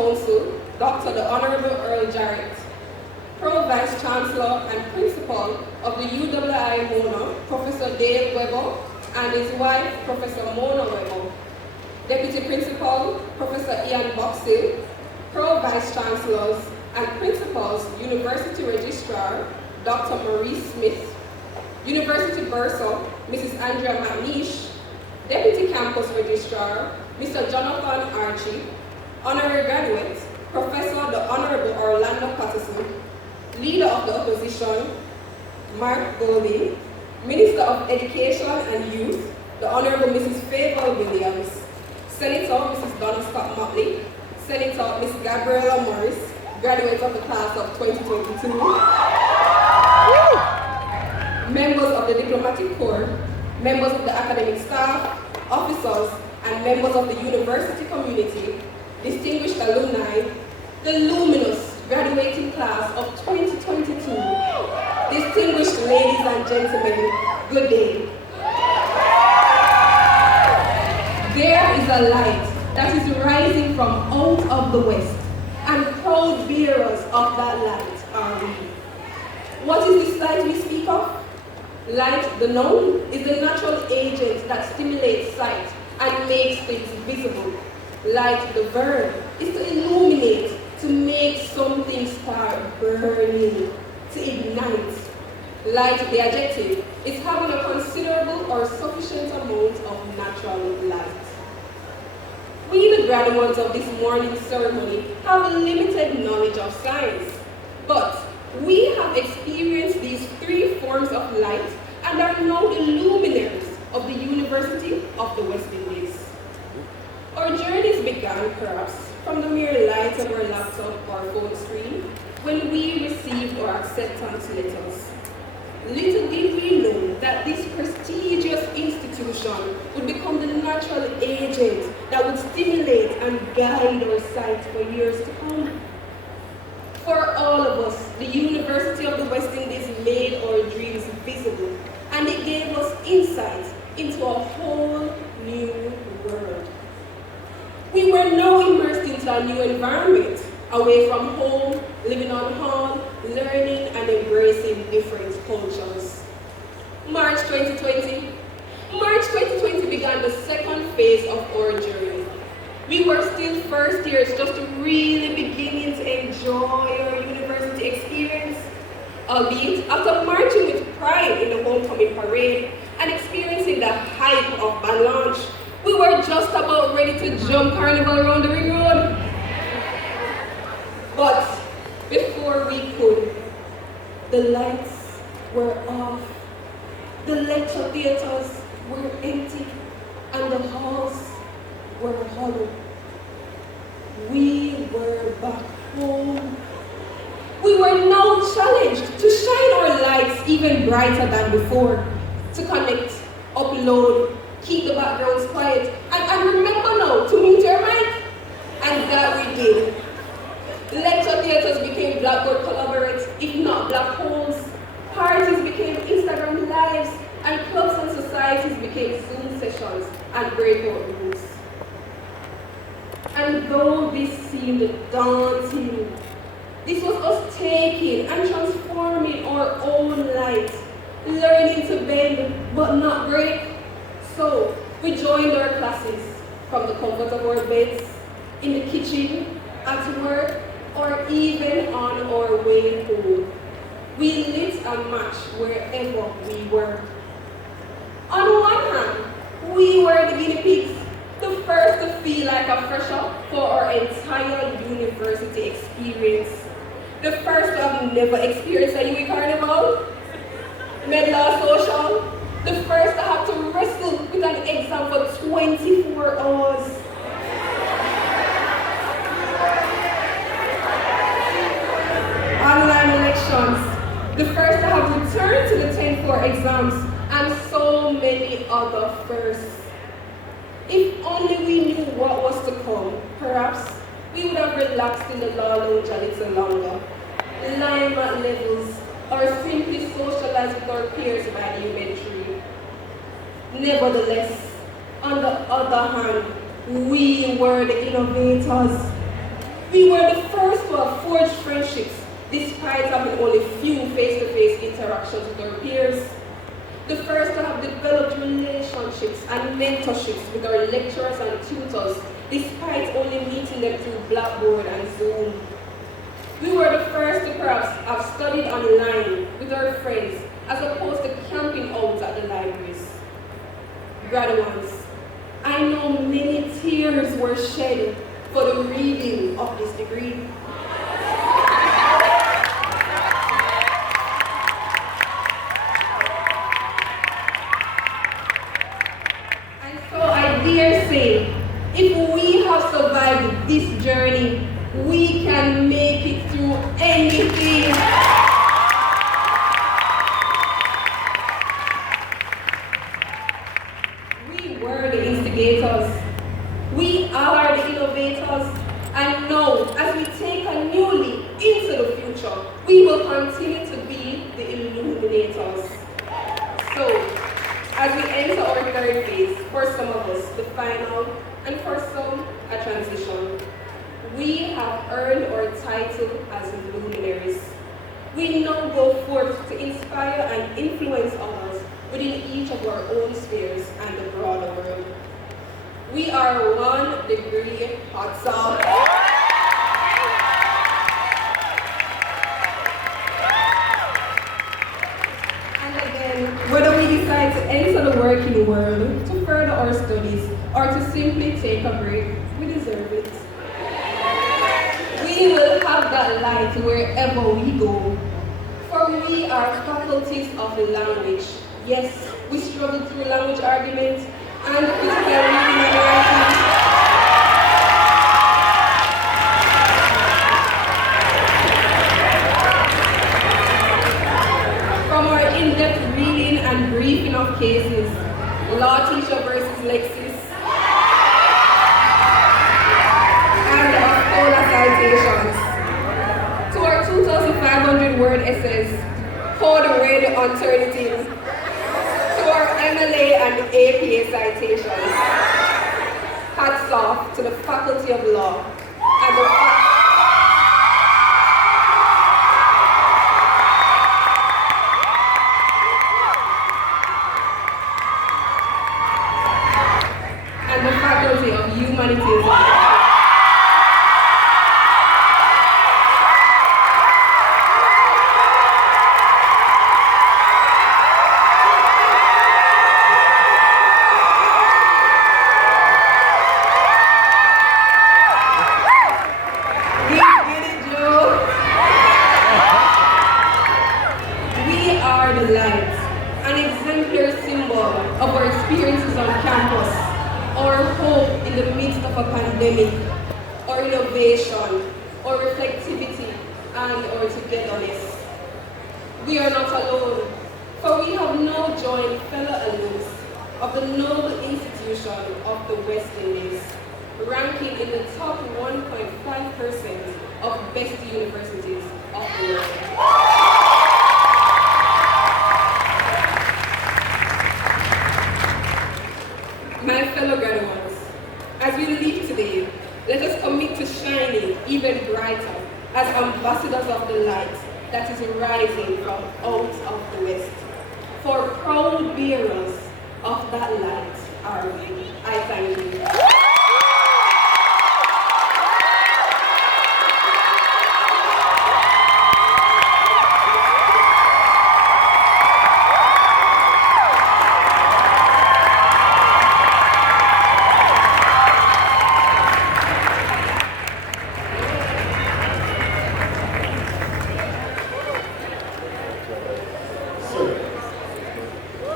Council, Dr. the Honorable Earl Jarrett, Pro Vice Chancellor and Principal of the UWI Mona, Professor Dale Webber, and his wife, Professor Mona Webber, Deputy Principal, Professor Ian Boxell, Pro Vice Chancellors and Principals, University Registrar, Dr. Maurice Smith, University Bursar, Mrs. Andrea McNeish, Deputy Campus Registrar, Mr. Jonathan Archie, Honorary Graduate, Professor the Honorable Orlando Patterson, Leader of the Opposition, Mark Golding, Minister of Education and Youth, the Honorable Mrs. Favour Williams, Senator Mrs. Donna Scott Motley, Senator Ms. Gabriela Morris, graduate of the class of 2022, members of the Diplomatic Corps, members of the academic staff, officers, and members of the university community, distinguished alumni, the luminous graduating class of 2022, distinguished ladies and gentlemen, good day. There is a light that is rising from out of the west, and proud bearers of that light are we. What is this light we speak of? Light, the known, is the natural agent that stimulates sight and makes things visible. Light, the verb, is to illuminate, to make something start burning, to ignite. Light, the adjective, is having a considerable or sufficient amount of natural light. We, the graduates of this morning's ceremony, have a limited knowledge of science, but we have experienced these three forms of light and are now the luminaries of the University of the West Indies. Our journeys began, perhaps, from the mere light of our laptop or phone screen when we received our acceptance letters. Little did we know that this prestigious institution would become the natural agent that would stimulate and guide our sight for years to come. For all of us, the University of the West Indies made our dreams visible, and it gave us insight into a whole new world. We were now immersed into a new environment, away from home, living on hall, learning and embracing different cultures. March 2020 began the second phase of our journey. We were still first years, just really beginning to enjoy our university experience. Albeit, after marching with pride in the homecoming parade and experiencing the hype of Balanche, we were just about ready to jump carnival around the ring road. But before we could, the lights were off, the lecture theaters were empty, and the halls were hollow. We were back home. We were now challenged to shine our lights even brighter than before, to connect, upload, keep the backgrounds quiet, and remember now to mute your mic. And that we did. Lecture theaters became Blackboard collaborates, if not black holes. Parties became Instagram lives, and clubs and societies became Zoom sessions and breakout rooms. And though this seemed daunting, this was us taking and transforming our own light, learning to bend but not break. So we joined our classes from the comfort of our beds, in the kitchen, at work, or even on our way home. We lit a match wherever we were. On one hand, we were the guinea pigs, the first to feel like a fresher for our entire university experience. The first to have never experienced a UWI carnival, medlar social, the first to have to wrestle with an exam for 24 hours. Online elections, the first to have returned to the 10-4 exams, and so many other firsts. If only we knew what was to come, perhaps we would have relaxed in the law lounge a little longer, lime at levels, or simply socialized with our peers by the elementary. Nevertheless, on the other hand, we were the innovators. We were the first to have forged friendships despite having only few face-to-face interactions with our peers. The first to have developed relationships and mentorships with our lecturers and tutors despite only meeting them through Blackboard and Zoom. We were the first to perhaps have studied online with our friends as opposed to camping out at the libraries. Graduates, I know many tears were shed for the reading of this degree. And so I dare say, if we have survived this journey, we can make it through anything. We were the instigators. We are the innovators. And now, as we take a new leap into the future, we will continue to be the illuminators. So, as we enter our third phase, for some of us, the final, and for some, a transition, we have earned our title as luminaries. We now go forth to inspire and influence others within each of our own spheres and the broader world. We are 1 degree hotter. And again, whether we decide to enter the working world, to further our studies, or to simply take a break, we deserve it. We will have that light wherever we go. For we are faculties of language. Yes, we struggle through language arguments and critical reading and writing. From our in-depth reading and briefing of cases, law teacher versus Lexis, and of Ola citations, to our 2,500-word essays, code red alternatives, to our MLA and APA citations. Hats off to the Faculty of Law and the Faculty of Humanities. Of our experiences on campus, our hope in the midst of a pandemic, our innovation, our reflectivity, and our togetherness. We are not alone, for we have now joined fellow alums of the noble institution of the West Indies, ranking in the top 1.5% of best universities of the world. My fellow graduates, as we leave today, let us commit to shining even brighter as ambassadors of the light that is rising from out of the West. For proud bearers of that light are we. I thank you.